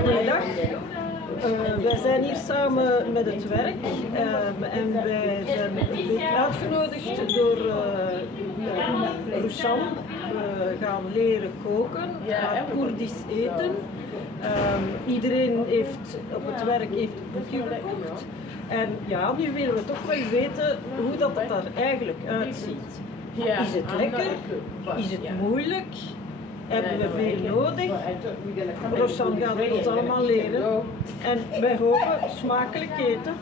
Goedendag. Wij zijn hier samen met het werk en wij zijn uitgenodigd door Roushan. We gaan leren koken, Koerdisch eten. Iedereen heeft op het werk heeft een boekje gekocht. En ja, nu willen we toch wel weten hoe dat er eigenlijk uitziet. Is het lekker? Is het moeilijk? Hebben we veel nodig? Roushan gaat het ons allemaal leren. En wij hopen smakelijk eten.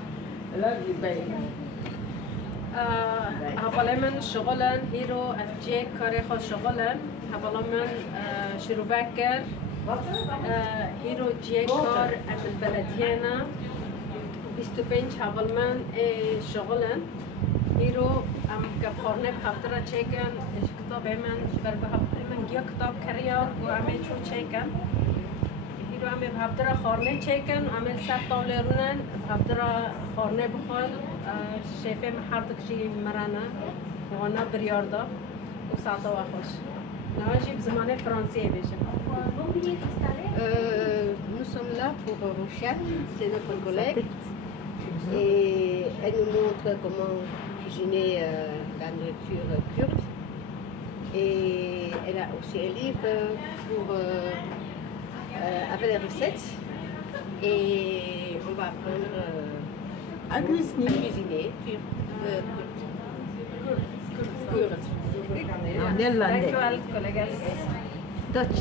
حوالا من شغلن هیرو از جه کاری خود شغلن حوالا من شروع کرد هیرو جه کار عمل بلدیه نه 25 حوال من شغلن هیرو ام که خورنه بخاطر چکن کتاب من برگو من گیا کتاب کریا و عمل چون چکن هیرو عمل بخاطر خورنه چکن و عمل سر طالرونن بخاطر خورنه بخور شیف محردک جی مرانه وانا بریارده و ساعتا و خوش نواجی بزمان فرانسیه بشم Nous sommes là pour Roushan, c'est notre collègue, et elle nous montre comment cuisiner la nourriture kurde. Et elle a aussi un livre avec les recettes. Et on va apprendre à cuisiner kurde. Nederlands. Dankjewel collega's. Dutch.